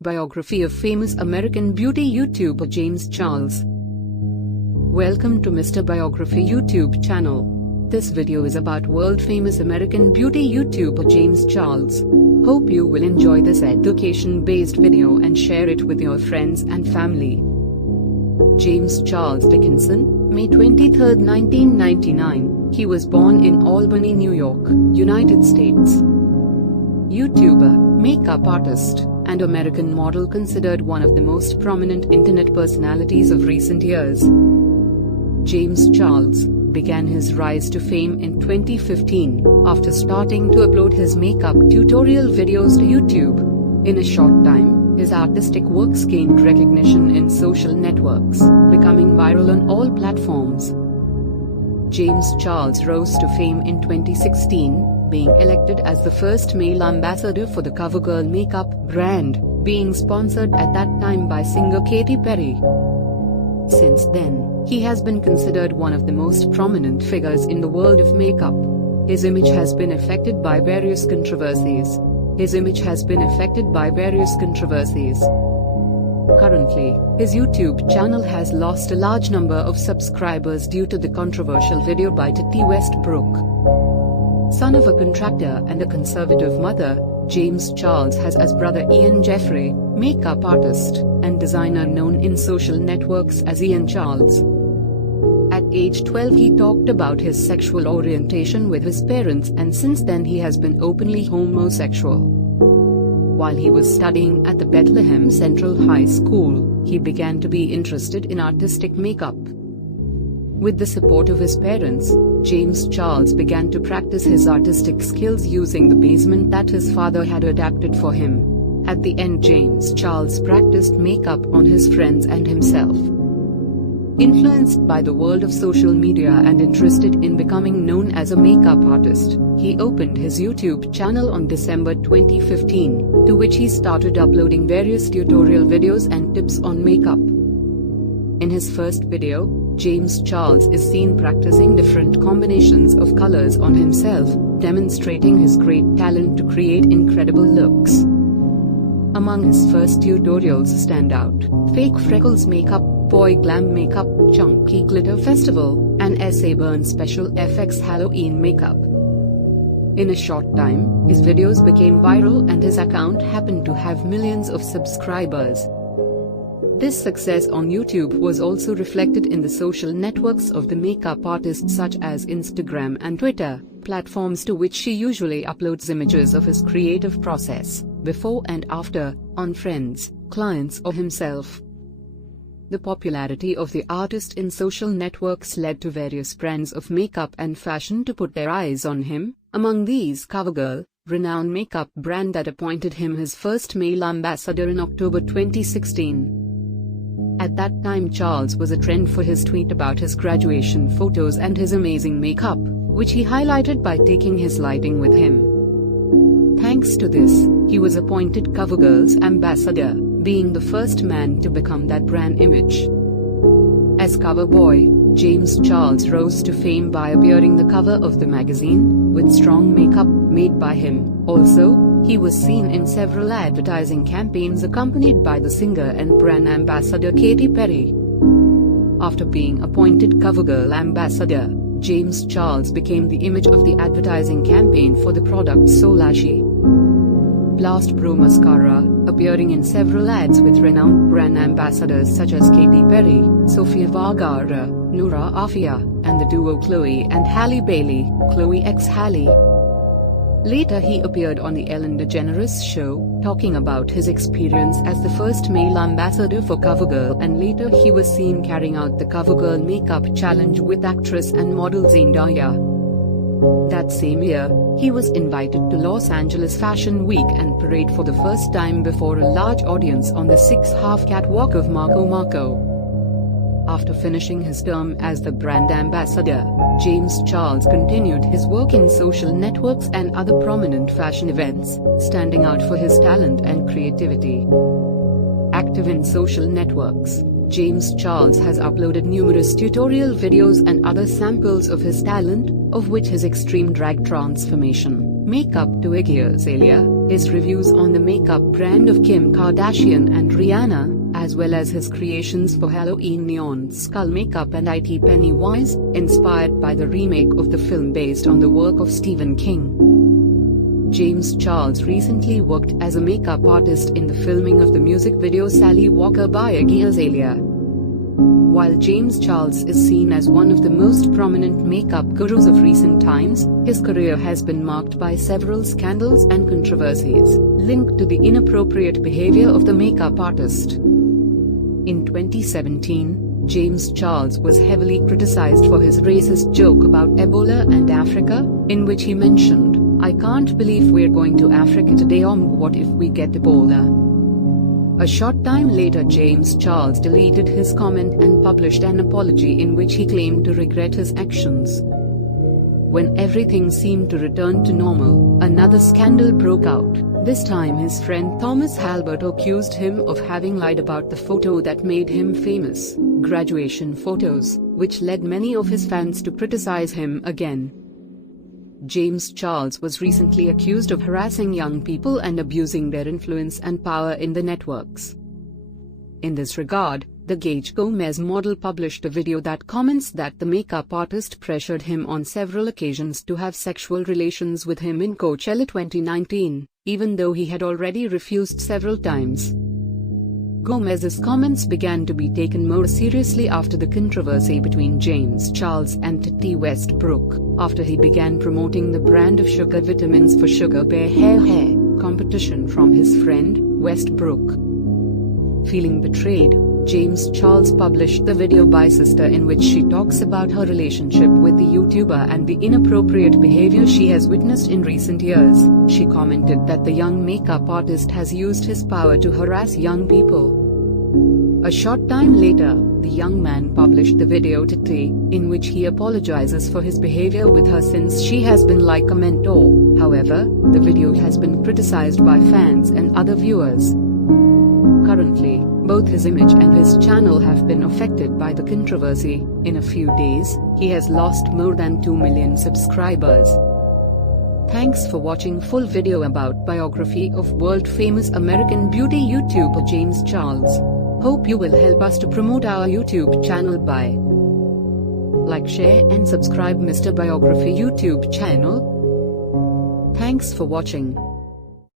Biography of famous American beauty YouTuber James Charles. Welcome to Mr. Biography YouTube channel. This video is about world-famous American beauty YouTuber James Charles. Hope you will enjoy this education-based video and share it with your friends and family. James Charles Dickinson, May 23, 1999. He was born in Albany, New York, United States. YouTuber, makeup artist, and American model, considered one of the most prominent internet personalities of recent years. James Charles began his rise to fame in 2015, after starting to upload his makeup tutorial videos to YouTube. In a short time, his artistic works gained recognition in social networks, becoming viral on all platforms. James Charles rose to fame in 2016, being elected as the first male ambassador for the CoverGirl makeup brand, being sponsored at that time by singer Katy Perry. Since then, he has been considered one of the most prominent figures in the world of makeup. His image has been affected by various controversies. Currently, his YouTube channel has lost a large number of subscribers due to the controversial video by Titi Westbrook. Son of a contractor and a conservative mother, James Charles has as brother Ian Jeffrey, makeup artist and designer known in social networks as Ian Charles. At age 12, he talked about his sexual orientation with his parents, and since then he has been openly homosexual. While he was studying at the Bethlehem Central High School, he began to be interested in artistic makeup. With the support of his parents, James Charles began to practice his artistic skills using the basement that his father had adapted for him. At the end, James Charles practiced makeup on his friends and himself. Influenced by the world of social media and interested in becoming known as a makeup artist, he opened his YouTube channel on December 2015, to which he started uploading various tutorial videos and tips on makeup. In his first video, James Charles is seen practicing different combinations of colors on himself, demonstrating his great talent to create incredible looks. Among his first tutorials stand out Fake Freckles Makeup, Boy Glam Makeup, Chunky Glitter Festival, and SA Burn Special FX Halloween Makeup. In a short time, his videos became viral and his account happened to have millions of subscribers. This success on YouTube was also reflected in the social networks of the makeup artist, such as Instagram and Twitter, platforms to which she usually uploads images of his creative process, before and after, on friends, clients or himself. The popularity of the artist in social networks led to various brands of makeup and fashion to put their eyes on him, among these CoverGirl, renowned makeup brand that appointed him his first male ambassador in October 2016. At that time, Charles was a trend for his tweet about his graduation photos and his amazing makeup, which he highlighted by taking his lighting with him. Thanks to this, he was appointed CoverGirl's ambassador, being the first man to become that brand image. As cover boy, James Charles rose to fame by appearing the cover of the magazine, with strong makeup made by him. Also, he was seen in several advertising campaigns accompanied by the singer and brand ambassador Katy Perry. After being appointed CoverGirl ambassador, James Charles became the image of the advertising campaign for the product So Lashy Blast Pro Mascara, appearing in several ads with renowned brand ambassadors such as Katy Perry, Sofia Vergara, Noura Afia, and the duo Chloe and Halle Bailey, Chloe x Halle. Later he appeared on the Ellen DeGeneres show, talking about his experience as the first male ambassador for CoverGirl, and later he was seen carrying out the CoverGirl makeup challenge with actress and model Zendaya. That same year, he was invited to Los Angeles Fashion Week and parade for the first time before a large audience on the 6-half catwalk of Marco Marco. After finishing his term as the brand ambassador, James Charles continued his work in social networks and other prominent fashion events, standing out for his talent and creativity. Active in social networks, James Charles has uploaded numerous tutorial videos and other samples of his talent, of which his extreme drag transformation, makeup to Iggy Azalea, his reviews on the makeup brand of Kim Kardashian and Rihanna, as well as his creations for Halloween neon skull makeup and IT Pennywise, inspired by the remake of the film based on the work of Stephen King. James Charles recently worked as a makeup artist in the filming of the music video Sally Walker by Iggy Azalea. While James Charles is seen as one of the most prominent makeup gurus of recent times, his career has been marked by several scandals and controversies linked to the inappropriate behavior of the makeup artist. In 2017, James Charles was heavily criticized for his racist joke about Ebola and Africa, in which he mentioned, "I can't believe we're going to Africa today. What if we get Ebola?" A short time later, James Charles deleted his comment and published an apology in which he claimed to regret his actions. When everything seemed to return to normal, another scandal broke out. This time his friend Thomas Halbert accused him of having lied about the photo that made him famous, graduation photos, which led many of his fans to criticize him again. James Charles was recently accused of harassing young people and abusing their influence and power in the networks. In this regard, the Gage Gomez model published a video that comments that the makeup artist pressured him on several occasions to have sexual relations with him in Coachella 2019, even though he had already refused several times. Gomez's comments began to be taken more seriously after the controversy between James Charles and Titi Westbrook, after he began promoting the brand of sugar vitamins for Sugar Bear hair competition from his friend, Westbrook. Feeling betrayed, James Charles published the video by sister in which she talks about her relationship with the YouTuber and the inappropriate behavior she has witnessed in recent years. She commented that the young makeup artist has used his power to harass young people. A short time later, the young man published the video Titi, in which he apologizes for his behavior with her since she has been like a mentor. However, the video has been criticized by fans and other viewers. Currently, both his image and his channel have been affected by the controversy. In a few days, he has lost more than 2 million subscribers. Thanks for watching full video about biography of world-famous American beauty YouTuber James Charles. Hope you will help us to promote our YouTube channel by like, share and subscribe Mr. Biography YouTube channel. Thanks for watching.